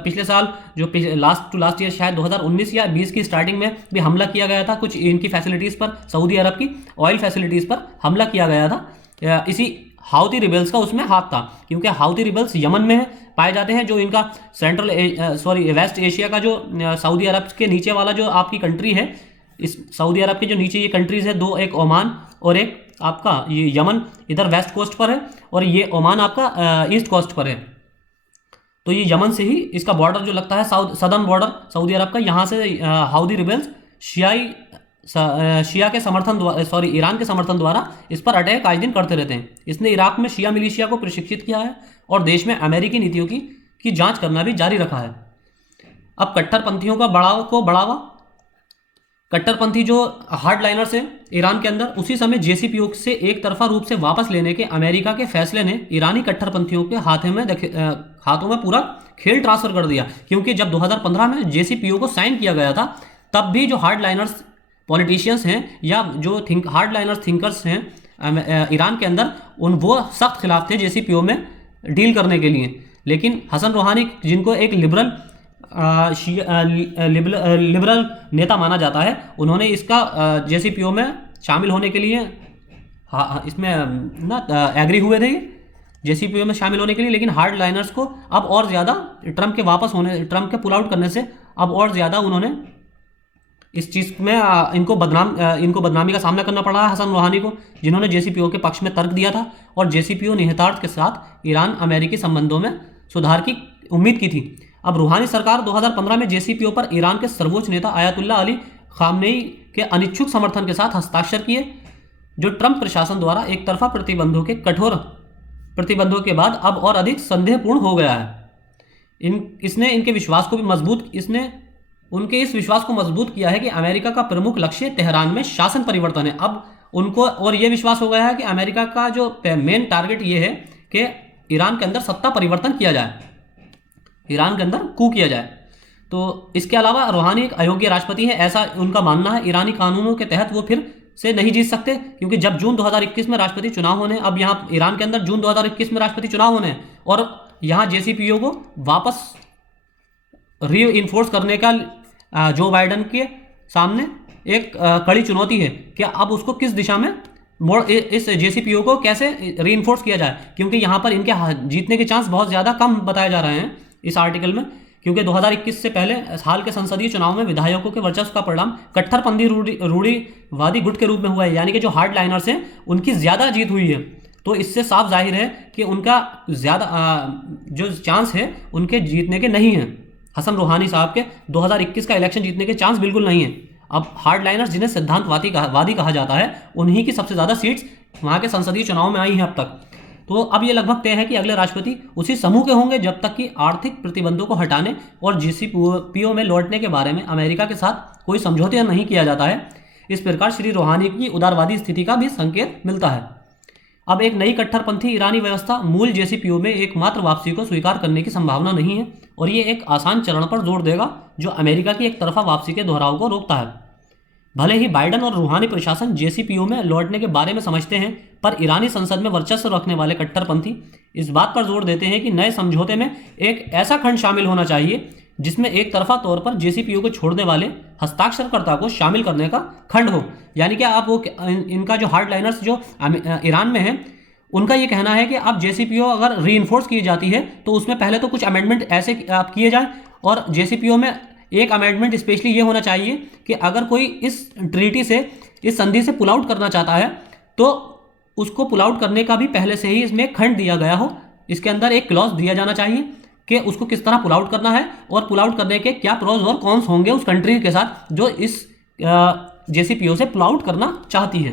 पिछले साल जो लास्ट ईयर शायद 2019 या 20 की स्टार्टिंग में भी हमला किया गया था, कुछ इनकी फैसिलिटीज़ पर, सऊदी अरब की ऑयल फैसिलिटीज़ पर हमला किया गया था। इसी हाउदी रिबेल्स का उसमें हाथ था क्योंकि हाउदी रिबेल्स यमन में पाए जाते हैं, जो इनका वेस्ट एशिया का जो सऊदी अरब के नीचे वाला जो आपकी कंट्री है, इस सऊदी अरब के जो नीचे ये कंट्रीज़ है दो, एक ओमान और एक आपका ये यमन इधर वेस्ट कोस्ट पर है और ये ओमान आपका ईस्ट कोस्ट पर है। तो ये यमन से ही इसका बॉर्डर जो लगता है सदर्न बॉर्डर सऊदी अरब का, यहाँ से हाउदी रिबेल्स शिया के समर्थन द्वारा ईरान के समर्थन द्वारा इस पर अटैक आज दिन करते रहते हैं। इसने इराक में शिया मिलिशिया को प्रशिक्षित किया है और देश में अमेरिकी नीतियों की जांच करना भी जारी रखा है। अब कट्टरपंथियों का बढ़ावा कट्टरपंथी जो हार्डलाइनर्स हैं ईरान के अंदर, उसी समय जेसीपीओ से एक तरफा रूप से वापस लेने के अमेरिका के फैसले ने ईरानी कट्टरपंथियों के हाथों में पूरा खेल ट्रांसफर कर दिया। क्योंकि जब 2015 में जेसीपीओ को साइन किया गया था तब भी जो हार्डलाइनर्स पॉलिटिशियंस हैं या जो हार्डलाइनर्स थिंकर्स हैं ईरान के अंदर, वो सख्त खिलाफ थे जेसीपीओ में डील करने के लिए। लेकिन हसन रूहानी, जिनको एक लिबरल नेता माना जाता है, उन्होंने इसका जेसीपीओ में शामिल होने के लिए इसमें एग्री हुए थे जेसीपीओ में शामिल होने के लिए। लेकिन हार्ड लाइनर्स को अब और ज़्यादा ट्रंप के पुल आउट करने से अब और ज़्यादा उन्होंने इस चीज़ में इनको बदनामी का सामना करना पड़ा है हसन रूहानी को, जिन्होंने जेसीपीओ के पक्ष में तर्क दिया था और जेसीपीओ निहितार्थ के साथ ईरान अमेरिकी संबंधों में सुधार की उम्मीद की थी। अब रूहानी सरकार 2015 में जेसीपीओ पर ईरान के सर्वोच्च नेता आयतुल्लाह अली खामनेई के अनिच्छुक समर्थन के साथ हस्ताक्षर किए, जो ट्रंप प्रशासन द्वारा एक तरफा कठोर प्रतिबंधों के बाद अब और अधिक संदेहपूर्ण हो गया है। इसने उनके इस विश्वास को मजबूत किया है कि अमेरिका का प्रमुख लक्ष्य तेहरान में शासन परिवर्तन है। अब उनको और ये विश्वास हो गया है कि अमेरिका का जो मेन टारगेट ये है कि ईरान के अंदर सत्ता परिवर्तन किया जाए, ईरान के अंदर कू किया जाए। तो इसके अलावा रूहानी एक अयोग्य राष्ट्रपति है, ऐसा उनका मानना है। ईरानी कानूनों के तहत वो फिर से नहीं जीत सकते, क्योंकि जब जून 2021 में राष्ट्रपति चुनाव होने, अब यहाँ ईरान के अंदर जून 2021 में राष्ट्रपति चुनाव होने हैं, और यहाँ JCPO को वापस री इन्फोर्स करने का जो बाइडन के सामने एक कड़ी चुनौती है कि अब उसको किस दिशा में इस JCPO को कैसे री इन्फोर्स किया जाए, क्योंकि यहाँ पर इनके जीतने के चांस बहुत ज़्यादा कम बताए जा रहे हैं इस आर्टिकल में, क्योंकि 2021 से पहले हाल के संसदीय चुनाव में विधायकों के वर्चस्व का परिणाम कट्टरपंथी रूढ़िवादी गुट के रूप में हुआ है, यानी कि जो हार्ड लाइनर्स हैं उनकी ज़्यादा जीत हुई है। तो इससे साफ जाहिर है कि उनका ज़्यादा जो चांस है उनके जीतने के नहीं हैं। हसन रूहानी साहब के 2021 का इलेक्शन जीतने के चांस बिल्कुल नहीं है। अब हार्ड लाइनर्स जिन्हें सिद्धांतवादी कहा जाता है, उन्हीं की सबसे ज़्यादा सीट्स वहाँ के संसदीय चुनाव में आई हैं अब तक। तो अब ये लगभग तय है कि अगले राष्ट्रपति उसी समूह के होंगे जब तक कि आर्थिक प्रतिबंधों को हटाने और JCPO में लौटने के बारे में अमेरिका के साथ कोई समझौता नहीं किया जाता है। इस प्रकार श्री रूहानी की उदारवादी स्थिति का भी संकेत मिलता है। अब एक नई कट्टरपंथी ईरानी व्यवस्था मूल JCPO में एकमात्र वापसी को स्वीकार करने की संभावना नहीं है, और ये एक आसान चरण पर जोर देगा जो अमेरिका की एक तरफा वापसी के दोहराव को रोकता है। भले ही बाइडन और रूहानी प्रशासन JCPO में लौटने के बारे में समझते हैं, पर ईरानी संसद में वर्चस्व रखने वाले कट्टरपंथी इस बात पर जोर देते हैं कि नए समझौते में एक ऐसा खंड शामिल होना चाहिए जिसमें एक तरफा तौर पर JCPO को छोड़ने वाले हस्ताक्षरकर्ता को शामिल करने का खंड हो। यानी कि आप वो इनका जो हार्ड लाइनर्स जो ईरान में है, उनका ये कहना है कि अब JCPO अगर री इन्फोर्स की जाती है तो उसमें पहले तो कुछ अमेंडमेंट ऐसे आप किए जाएं, और JCPO में एक अमेंडमेंट स्पेशली ये होना चाहिए कि अगर कोई इस ट्रीटी से, इस संधि से पुल आउट करना चाहता है तो उसको पुल आउट करने का भी पहले से ही इसमें खंड दिया गया हो। इसके अंदर एक क्लॉज दिया जाना चाहिए कि उसको किस तरह पुल आउट करना है और पुल आउट करने के क्या प्रोज और कॉन्स होंगे उस कंट्री के साथ जो इस JCPO से पुल आउट करना चाहती है।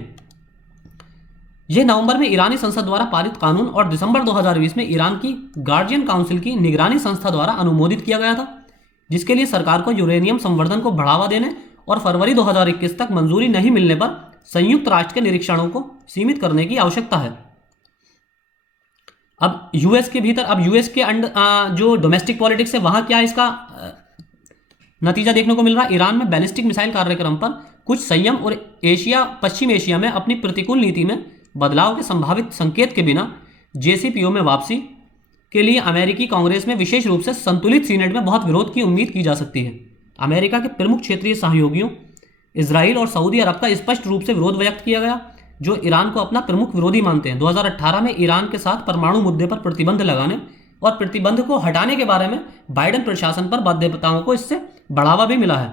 यह नवंबर में ईरानी संसद द्वारा पारित कानून और दिसंबर 2020 में ईरान की गार्जियन काउंसिल की निगरानी संस्था द्वारा अनुमोदित किया गया था, जिसके लिए सरकार को यूरेनियम संवर्धन को बढ़ावा देने और फरवरी 2021 तक मंजूरी नहीं मिलने पर संयुक्त राष्ट्र के निरीक्षणों को सीमित करने की आवश्यकता है। अब यूएस के भीतर, अब यूएस के जो डोमेस्टिक पॉलिटिक्स है वहां क्या इसका नतीजा देखने को मिल रहा है। ईरान में बैलिस्टिक मिसाइल कार्यक्रम पर कुछ संयम और पश्चिम एशिया में अपनी प्रतिकूल नीति में बदलाव के संभावित संकेत के बिना JCPO में वापसी के लिए अमेरिकी कांग्रेस में विशेष रूप से संतुलित सीनेट में बहुत विरोध की उम्मीद की जा सकती है। अमेरिका के प्रमुख क्षेत्रीय सहयोगियों इजराइल और सऊदी अरब का स्पष्ट रूप से विरोध व्यक्त किया गया, जो ईरान को अपना प्रमुख विरोधी मानते हैं। 2018 में ईरान के साथ परमाणु मुद्दे पर प्रतिबंध लगाने और प्रतिबंध को हटाने के बारे में बाइडन प्रशासन पर बाध्यताओं को इससे बढ़ावा भी मिला है।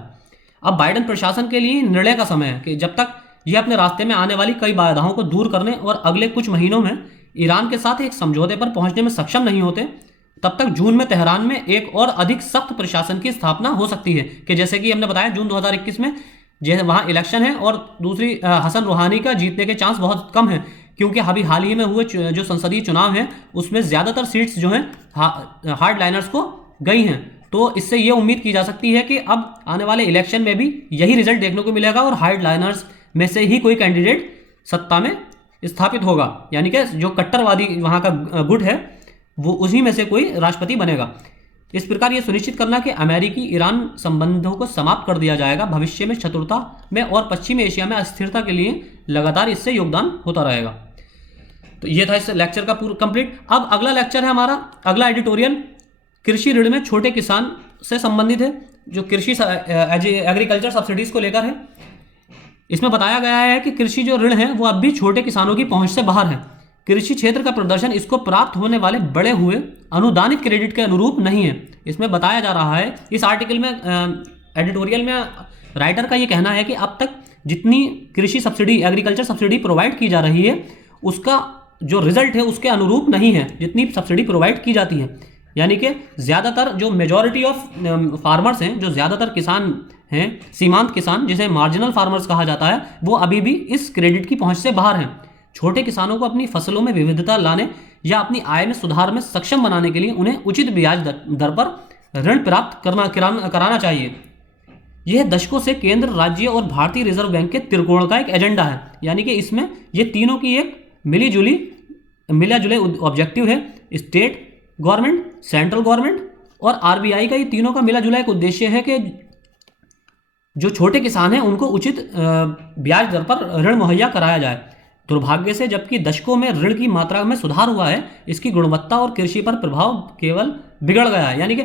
अब बाइडन प्रशासन के लिए निर्णय का समय है कि जब तक ये अपने रास्ते में आने वाली कई बाधाओं को दूर करने और अगले कुछ महीनों में ईरान के साथ एक समझौते पर पहुंचने में सक्षम नहीं होते, तब तक जून में तेहरान में एक और अधिक सख्त प्रशासन की स्थापना हो सकती है कि जैसे कि हमने बताया जून 2021 में वहाँ इलेक्शन है, और दूसरी हसन रूहानी का जीतने के चांस बहुत कम है, क्योंकि अभी हाल ही में हुए जो संसदीय चुनाव हैं उसमें ज़्यादातर सीट्स जो हैं हार्ड लाइनर्स को गई हैं। तो इससे ये उम्मीद की जा सकती है कि अब आने वाले इलेक्शन में भी यही रिजल्ट देखने को मिलेगा और हार्ड लाइनर्स में से ही कोई कैंडिडेट सत्ता में स्थापित होगा, यानी कि जो कट्टरवादी वहाँ का गुट है वो उसी में से कोई राष्ट्रपति बनेगा। इस प्रकार ये सुनिश्चित करना कि अमेरिकी ईरान संबंधों को समाप्त कर दिया जाएगा भविष्य में चतुरता में और पश्चिमी एशिया में अस्थिरता के लिए लगातार इससे योगदान होता रहेगा। तो ये था इस लेक्चर का पूरा कंप्लीट। अब अगला लेक्चर है हमारा, अगला एडिटोरियल कृषि ऋण में छोटे किसान से संबंधित है, जो कृषि एग्रीकल्चर सब्सिडीज को लेकर है। इसमें बताया गया है कि कृषि जो ऋण है वो अब भी छोटे किसानों की पहुंच से बाहर है। कृषि क्षेत्र का प्रदर्शन इसको प्राप्त होने वाले बड़े हुए अनुदानित क्रेडिट के अनुरूप नहीं है। इसमें बताया जा रहा है, इस आर्टिकल में एडिटोरियल में राइटर का ये कहना है कि अब तक जितनी कृषि सब्सिडी, एग्रीकल्चर सब्सिडी प्रोवाइड की जा रही है उसका जो रिजल्ट है उसके अनुरूप नहीं है जितनी सब्सिडी प्रोवाइड की जाती है। यानी कि ज़्यादातर जो मेजॉरिटी ऑफ फार्मर्स हैं, जो ज़्यादातर किसान हैं, सीमांत किसान जिसे मार्जिनल फार्मर्स कहा जाता है, वो अभी भी इस क्रेडिट की पहुंच से बाहर हैं। छोटे किसानों को अपनी फसलों में विविधता लाने या अपनी आय में सुधार में सक्षम बनाने के लिए उन्हें उचित ब्याज दर पर ऋण प्राप्त कराना चाहिए। यह दशकों से केंद्र, राज्य और भारतीय रिजर्व बैंक के त्रिकोण का एक एजेंडा है। यानी कि इसमें ये तीनों की एक मिला जुले ऑब्जेक्टिव है। स्टेट गवर्नमेंट, सेंट्रल गवर्नमेंट और आरबीआई का ये तीनों का मिला जुला एक उद्देश्य है कि जो छोटे किसान हैं उनको उचित ब्याज दर पर ऋण मुहैया कराया जाए। दुर्भाग्य से जबकि दशकों में ऋण की मात्रा में सुधार हुआ है, इसकी गुणवत्ता और कृषि पर प्रभाव केवल बिगड़ गया है। यानी कि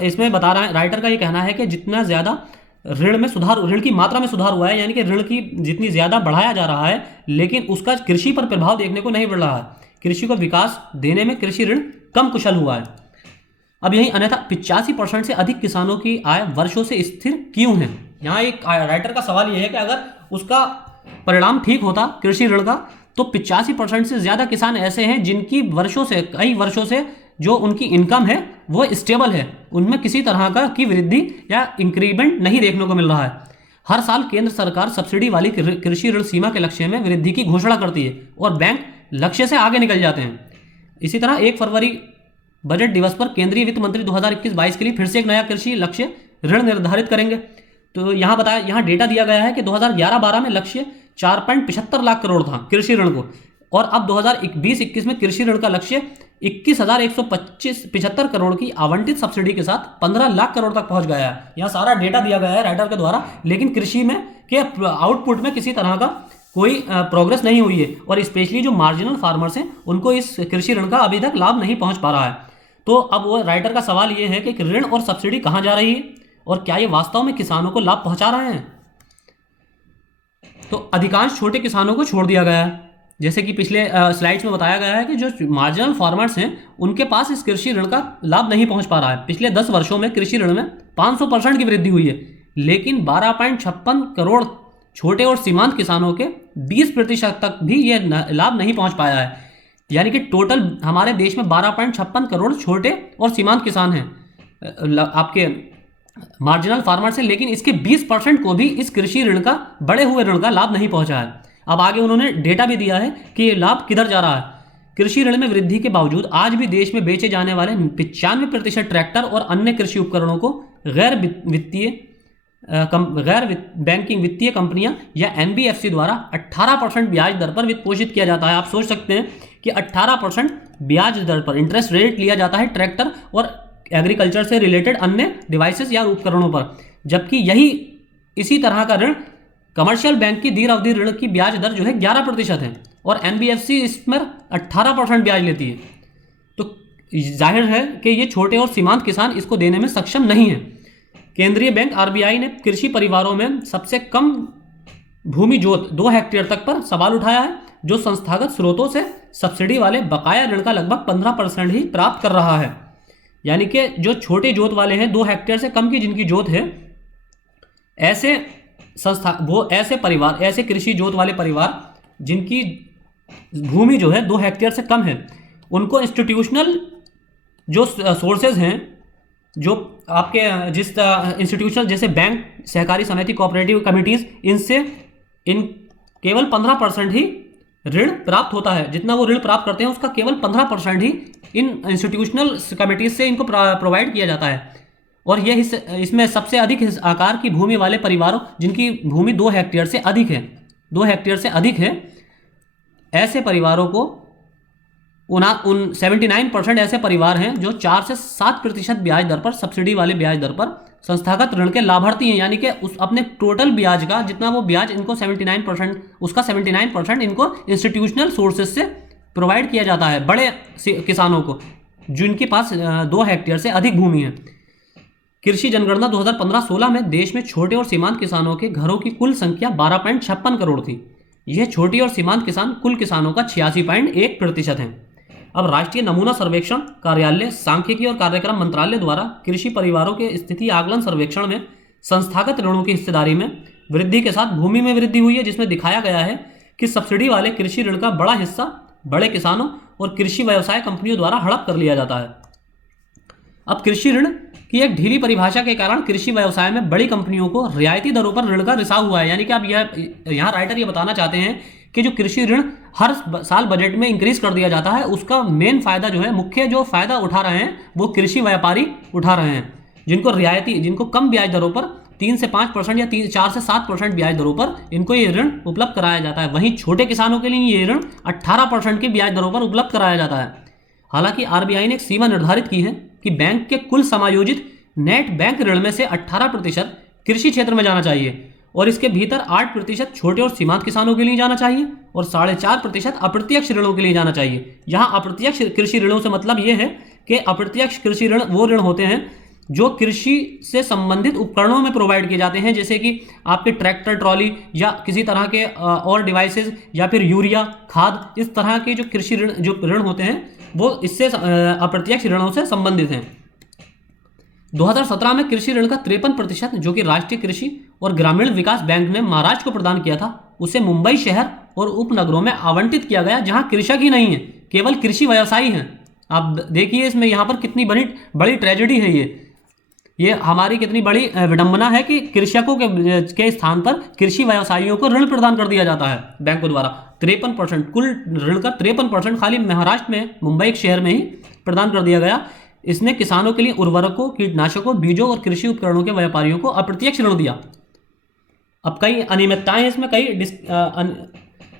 इसमें बता रहा है, राइटर का ये कहना है कि जितना ज़्यादा ऋण की मात्रा में सुधार हुआ है, यानी कि ऋण की जितनी ज़्यादा बढ़ाया जा रहा है, लेकिन उसका कृषि पर प्रभाव देखने को नहीं मिल रहा है। कृषि को विकास देने में कृषि ऋण कम कुशल हुआ है। अब यही अन्यथा 85% से अधिक किसानों की आय वर्षों से स्थिर क्यों है। यहाँ एक राइटर का सवाल यह है कि अगर उसका परिणाम ठीक होता कृषि ऋण का, तो 85% से ज़्यादा किसान ऐसे हैं जिनकी कई वर्षों से जो उनकी इनकम है वो स्टेबल है, उनमें किसी तरह की वृद्धि या इंक्रीमेंट नहीं देखने को मिल रहा है। हर साल केंद्र सरकार सब्सिडी वाली कृषि ऋण सीमा के लक्ष्य में वृद्धि की घोषणा करती है और बैंक लक्ष्य से आगे निकल जाते हैं। इसी तरह 1 फरवरी बजट दिवस पर केंद्रीय वित्त मंत्री 2021-22 के लिए फिर से एक नया कृषि लक्ष्य ऋण निर्धारित करेंगे। तो यहाँ डेटा दिया गया है कि 2011-12 में लक्ष्य 4.75 लाख करोड़ था कृषि ऋण को, और अब 2020-21 में कृषि ऋण का लक्ष्य 21,175 करोड़ की आवंटित सब्सिडी के साथ 15 लाख करोड़ तक पहुंच गया है। यह सारा डेटा दिया गया है राइटर के द्वारा, लेकिन कृषि में के आउटपुट में किसी तरह का कोई प्रोग्रेस नहीं हुई है, और स्पेशली जो मार्जिनल फार्मर्स हैं उनको इस कृषि ऋण का अभी तक लाभ नहीं पहुंच पा रहा है। तो अब वो राइटर का सवाल ये है कि ऋण और सब्सिडी कहाँ जा रही है और क्या ये वास्तव में किसानों को लाभ पहुंचा रहे हैं। तो अधिकांश छोटे किसानों को छोड़ दिया गया है, जैसे कि पिछले स्लाइड्स में बताया गया है कि जो मार्जिनल फार्मर्स हैं उनके पास इस कृषि ऋण का लाभ नहीं पहुंच पा रहा है। पिछले 10 वर्षों में कृषि ऋण में 500% की वृद्धि हुई है, लेकिन 12.56 करोड़ छोटे और सीमांत किसानों के 20% तक भी ये लाभ नहीं पहुंच पाया है। यानी कि टोटल हमारे देश में 12.56 करोड़ छोटे और सीमांत किसान हैं आपके मार्जिनल फार्मर से, लेकिन इसके 20% को भी इस कृषि ऋण का, बढ़े हुए ऋण का लाभ नहीं पहुंचा है। अब आगे उन्होंने डेटा भी दिया है कि ये लाभ किधर जा रहा है। कृषि ऋण में वृद्धि के बावजूद आज भी देश में बेचे जाने वाले 95% ट्रैक्टर और अन्य कृषि उपकरणों को गैर बैंकिंग वित्तीय कंपनियां या एनबीएफसी द्वारा 18% ब्याज दर पर वित्त पोषित किया जाता है। आप सोच सकते हैं कि 18% ब्याज दर पर इंटरेस्ट रेट लिया जाता है ट्रैक्टर और एग्रीकल्चर से रिलेटेड अन्य डिवाइसेस या उपकरणों पर, जबकि इसी तरह का ऋण कमर्शियल बैंक की दीर्घ अवधि ऋण की ब्याज दर जो है 11% है और एनबीएफसी इसमें 18% ब्याज लेती है। तो जाहिर है कि ये छोटे और सीमांत किसान इसको देने में सक्षम नहीं है। केंद्रीय बैंक आरबीआई ने कृषि परिवारों में सबसे कम भूमि जोत 2 हेक्टेयर तक पर सवाल उठाया है, जो संस्थागत स्रोतों से सब्सिडी वाले बकाया ऋण का लगभग 15% ही प्राप्त कर रहा है। यानी कि जो छोटे जोत वाले हैं, 2 हेक्टेयर से कम की जिनकी जोत है, ऐसे कृषि जोत वाले परिवार जिनकी भूमि जो है 2 हेक्टेयर से कम है, उनको इंस्टीट्यूशनल जो सोर्सेज हैं, जो आपके जिस इंस्टीट्यूशनल जैसे बैंक, सहकारी समिति, कोऑपरेटिव कमिटीज, इन केवल 15% ही ऋण प्राप्त होता है। जितना वो ऋण प्राप्त करते हैं उसका केवल 15% ही इन इंस्टीट्यूशनल कमिटीज से इनको प्रोवाइड किया जाता है। और यह इसमें सबसे अधिक आकार की भूमि वाले परिवारों जिनकी भूमि 2 हेक्टेयर से अधिक है, ऐसे परिवारों को 79% ऐसे परिवार हैं जो 4 से 7% ब्याज दर पर, सब्सिडी वाले ब्याज दर पर संस्थागत ऋण के लाभार्थी हैं। यानी कि उस अपने टोटल ब्याज का जितना वो ब्याज इनको 79%, उसका 79% इनको इंस्टीट्यूशनल सोर्सेज से प्रोवाइड किया जाता है, बड़े किसानों को जिनके पास 2 हेक्टेयर से अधिक भूमि है। कृषि जनगणना 2015-16 में देश में छोटे और सीमांत किसानों के घरों की कुल संख्या 12.56 करोड़ थी। यह छोटी और सीमांत किसान कुल किसानों का 86.1% है। अब राष्ट्रीय नमूना सर्वेक्षण कार्यालय, सांख्यिकी और कार्यक्रम मंत्रालय द्वारा कृषि परिवारों के स्थिति आकलन सर्वेक्षण में संस्थागत ऋणों की हिस्सेदारी में वृद्धि के साथ भूमि में वृद्धि हुई है, जिसमें दिखाया गया है कि सब्सिडी वाले कृषि ऋण का बड़ा हिस्सा बड़े किसानों और कृषि व्यवसाय कंपनियों द्वारा हड़प कर लिया जाता है। अब कृषि ऋण की एक ढीली परिभाषा के कारण कृषि व्यवसाय में बड़ी कंपनियों को रियायती दरों पर ऋण का रिसाव हुआ है। यानी कि अब यहाँ राइटर ये बताना चाहते हैं कि जो कृषि ऋण हर साल बजट में इंक्रीज कर दिया जाता है, उसका मेन फायदा जो है, मुख्य जो फायदा उठा रहे हैं वो कृषि व्यापारी उठा रहे हैं, जिनको कम ब्याज दरों पर 3 से 5% या 4 से 7% ब्याज दरों पर इनको ये ऋण उपलब्ध कराया जाता है। वहीं छोटे किसानों के लिए ये ऋण 18% की ब्याज दरों पर उपलब्ध कराया जाता है। हालांकि आरबीआई ने एक सीमा निर्धारित की है कि बैंक के कुल समायोजित नेट बैंक ऋण में से 18% कृषि क्षेत्र में जाना चाहिए और इसके भीतर 8% छोटे और सीमांत किसानों के लिए जाना चाहिए और 4.5% अप्रत्यक्ष ऋणों के लिए जाना चाहिए। जहां अप्रत्यक्ष कृषि ऋणों से मतलब यह है कि अप्रत्यक्ष कृषि ऋण वो ऋण होते हैं जो कृषि से संबंधित उपकरणों में प्रोवाइड किए जाते हैं, जैसे कि आपके ट्रैक्टर, ट्रॉली या किसी तरह के और डिवाइसेस या फिर यूरिया, खाद, इस तरह के जो कृषि ऋण होते हैं वो इससे अप्रत्यक्ष ऋणों से संबंधित हैं। 2017 में कृषि ऋण का 53% जो कि राष्ट्रीय कृषि और ग्रामीण विकास बैंक ने महाराष्ट्र को प्रदान किया था, उसे मुंबई शहर और उपनगरों में आवंटित किया गया, जहां कृषक ही नहीं है, केवल कृषि व्यवसायी हैं। आप देखिए इसमें यहाँ पर कितनी बड़ी ट्रेजेडी है। ये हमारी कितनी बड़ी विडंबना है कि कृषकों के स्थान पर कृषि व्यवसायियों को ऋण प्रदान कर दिया जाता है बैंकों द्वारा। 53% कुल ऋण का 53% खाली महाराष्ट्र में, मुंबई शहर में ही प्रदान कर दिया गया। इसने किसानों के लिए उर्वरकों, कीटनाशकों, बीजों और कृषि उपकरणों के व्यापारियों को अप्रत्यक्ष ऋण दिया। अब कई अनियमितताएं, इसमें कई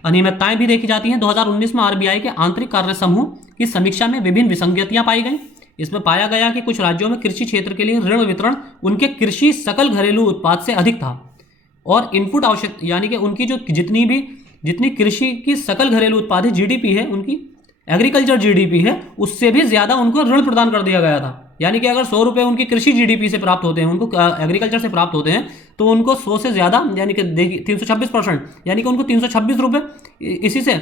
अनियमितताएं भी देखी जाती हैं। 2019 में आरबीआई के आंतरिक कार्य समूह की समीक्षा में विभिन्न विसंगतियां पाई गई। इसमें पाया गया कि कुछ राज्यों में कृषि क्षेत्र के लिए ऋण वितरण उनके कृषि सकल घरेलू उत्पाद से अधिक था और इनपुट आवश्यक, यानी कि उनकी जो जितनी कृषि की सकल घरेलू उत्पाद है, जीडीपी है, उनकी एग्रीकल्चर जीडीपी है, उससे भी ज्यादा उनको ऋण प्रदान कर दिया गया था। यानी कि अगर 100 रुपये उनकी कृषि जीडीपी से प्राप्त होते हैं, उनको एग्रीकल्चर से प्राप्त होते हैं, तो उनको 100 से ज्यादा, यानी कि देखिए 326%, यानी कि उनको 326 रुपये इसी से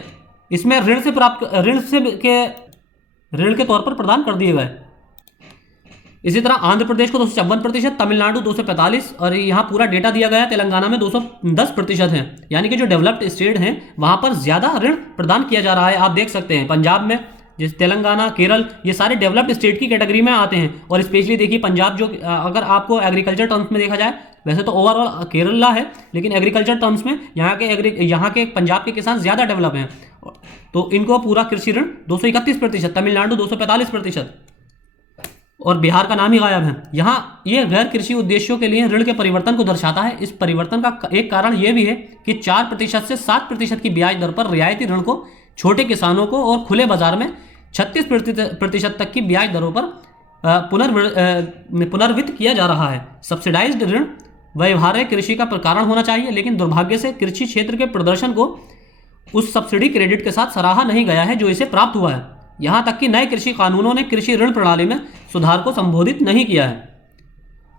इसमें ऋण के तौर पर प्रदान कर दिए गए। इसी तरह आंध्र प्रदेश को 254%, तमिलनाडु 245 और यहाँ पूरा डेटा दिया गया है, तेलंगाना में 210% है। यानी कि जो डेवलप्ड स्टेट हैं वहाँ पर ज़्यादा ऋण प्रदान किया जा रहा है। आप देख सकते हैं पंजाब में, जैसे तेलंगाना, केरल, ये सारे डेवलप्ड स्टेट की कैटेगरी में आते हैं। और स्पेशली देखिए पंजाब, जो अगर आपको एग्रीकल्चर टर्म्स में देखा जाए, वैसे तो ओवरऑल केरला है, लेकिन एग्रीकल्चर टर्म्स में यहाँ के पंजाब के किसान ज़्यादा डेवलप हैं, तो इनको पूरा कृषि ऋण 231%, तमिलनाडु 245% और बिहार का नाम ही गायब है। यहाँ ये गैर कृषि उद्देश्यों के लिए ऋण के परिवर्तन को दर्शाता है। इस परिवर्तन का एक कारण यह भी है कि 4% से 7% की ब्याज दर पर रियायती ऋण को छोटे किसानों को और खुले बाजार में 36% तक की ब्याज दरों पर पुनर्वित किया जा रहा है। सब्सिडाइज्ड ऋण व्यवहार्य कृषि का कारण होना चाहिए, लेकिन दुर्भाग्य से कृषि क्षेत्र के प्रदर्शन को उस सब्सिडी क्रेडिट के साथ सराहा नहीं गया है जो इसे प्राप्त हुआ है। यहाँ तक कि नए कृषि कानूनों ने कृषि ऋण प्रणाली में सुधार को संबोधित नहीं किया है।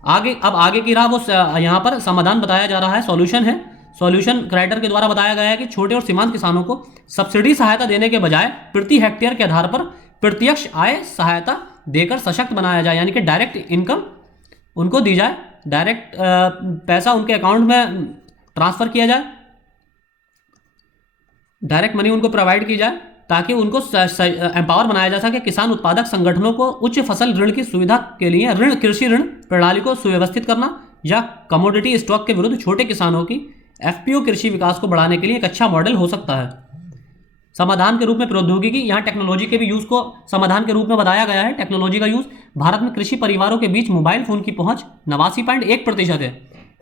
अब आगे की राह वो यहाँ पर समाधान बताया जा रहा है, सॉल्यूशन है। सॉल्यूशन क्राइटर के द्वारा बताया गया है कि छोटे और सीमांत किसानों को सब्सिडी सहायता देने के बजाय प्रति हेक्टेयर के आधार पर प्रत्यक्ष आय सहायता देकर सशक्त बनाया जाए, यानी कि डायरेक्ट इनकम उनको दी जाए, डायरेक्ट पैसा उनके अकाउंट में ट्रांसफर किया जाए, डायरेक्ट मनी उनको प्रोवाइड की जाए, ताकि उनको एम्पावर बनाया जा सके। किसान उत्पादक संगठनों को उच्च फसल ऋण की सुविधा के लिए कृषि ऋण प्रणाली को सुव्यवस्थित करना या कमोडिटी स्टॉक के विरुद्ध छोटे किसानों की एफपीओ कृषि विकास को बढ़ाने के लिए एक अच्छा मॉडल हो सकता है। समाधान के रूप में प्रौद्योगिकी, यहाँ टेक्नोलॉजी के भी यूज को समाधान के रूप में बताया गया है। टेक्नोलॉजी का यूज, भारत में कृषि परिवारों के बीच मोबाइल फोन की पहुंच 89.1% है,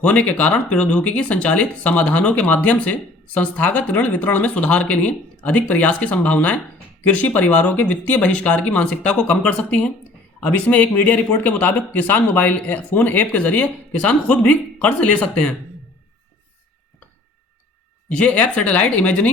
होने के कारण प्रौद्योगिकी संचालित समाधानों के माध्यम से संस्थागत ऋण वितरण में सुधार के लिए अधिक प्रयास की संभावनाएं कृषि परिवारों के वित्तीय बहिष्कार की मानसिकता को कम कर सकती हैं। अब इसमें एक मीडिया रिपोर्ट के मुताबिक किसान मोबाइल फोन ऐप के जरिए किसान खुद भी कर्ज ले सकते हैं। ये ऐप सैटेलाइट इमेजरी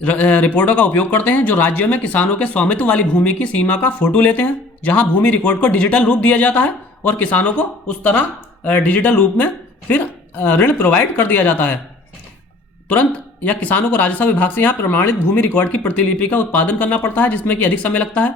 रिपोर्टों का उपयोग करते हैं जो राज्यों में किसानों के स्वामित्व वाली भूमि की सीमा का फोटो लेते हैं, जहां भूमि रिकॉर्ड को डिजिटल रूप दिया जाता है और किसानों को उस तरह डिजिटल रूप में फिर ऋण प्रोवाइड कर दिया जाता है तुरंत। या किसानों को राजस्व विभाग से यहाँ प्रमाणित भूमि रिकॉर्ड की प्रतिलिपि का उत्पादन करना पड़ता है, जिसमें कि अधिक समय लगता है।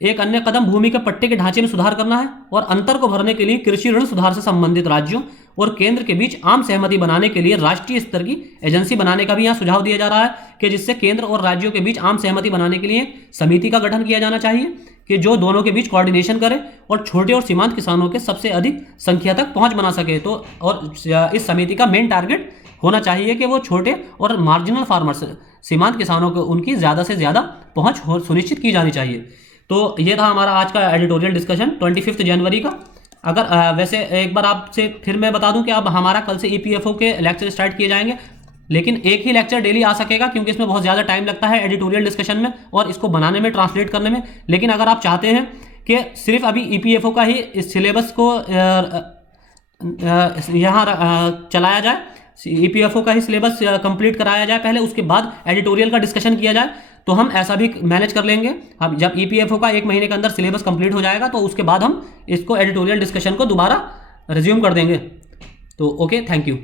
एक अन्य कदम भूमि के पट्टे के ढांचे में सुधार करना है और अंतर को भरने के लिए कृषि ऋण सुधार से संबंधित राज्यों और केंद्र के बीच आम सहमति बनाने के लिए राष्ट्रीय स्तर की एजेंसी बनाने का भी यहाँ सुझाव दिया जा रहा है, कि जिससे केंद्र और राज्यों के बीच आम सहमति बनाने के लिए समिति का गठन किया जाना चाहिए, कि जो दोनों के बीच कोऑर्डिनेशन करे और छोटे और सीमांत किसानों के सबसे अधिक संख्या तक पहुंच बना सके। तो और इस समिति का मेन टारगेट होना चाहिए कि वो छोटे और मार्जिनल फार्मर्स, सीमांत किसानों को उनकी ज़्यादा से ज़्यादा पहुंच सुनिश्चित की जानी चाहिए। तो ये था हमारा आज का एडिटोरियल डिस्कशन 25 जनवरी का। अगर वैसे एक बार आपसे फिर मैं बता दूं कि अब हमारा कल से ईपीएफओ के लेक्चर स्टार्ट किए जाएंगे, लेकिन एक ही लेक्चर डेली आ सकेगा क्योंकि इसमें बहुत ज़्यादा टाइम लगता है एडिटोरियल डिस्कशन में और इसको बनाने में, ट्रांसलेट करने में। लेकिन अगर आप चाहते हैं कि सिर्फ अभी ईपीएफओ का ही इस सिलेबस को यहाँ चलाया जाए, ईपीएफओ का ही सिलेबस कंप्लीट कराया जाए पहले, उसके बाद एडिटोरियल का डिस्कशन किया जाए, तो हम ऐसा भी मैनेज कर लेंगे। अब जब ईपीएफओ का 1 महीने के अंदर सिलेबस कंप्लीट हो जाएगा तो उसके बाद हम इसको एडिटोरियल डिस्कशन को दोबारा रिज्यूम कर देंगे। तो ओके, थैंक यू।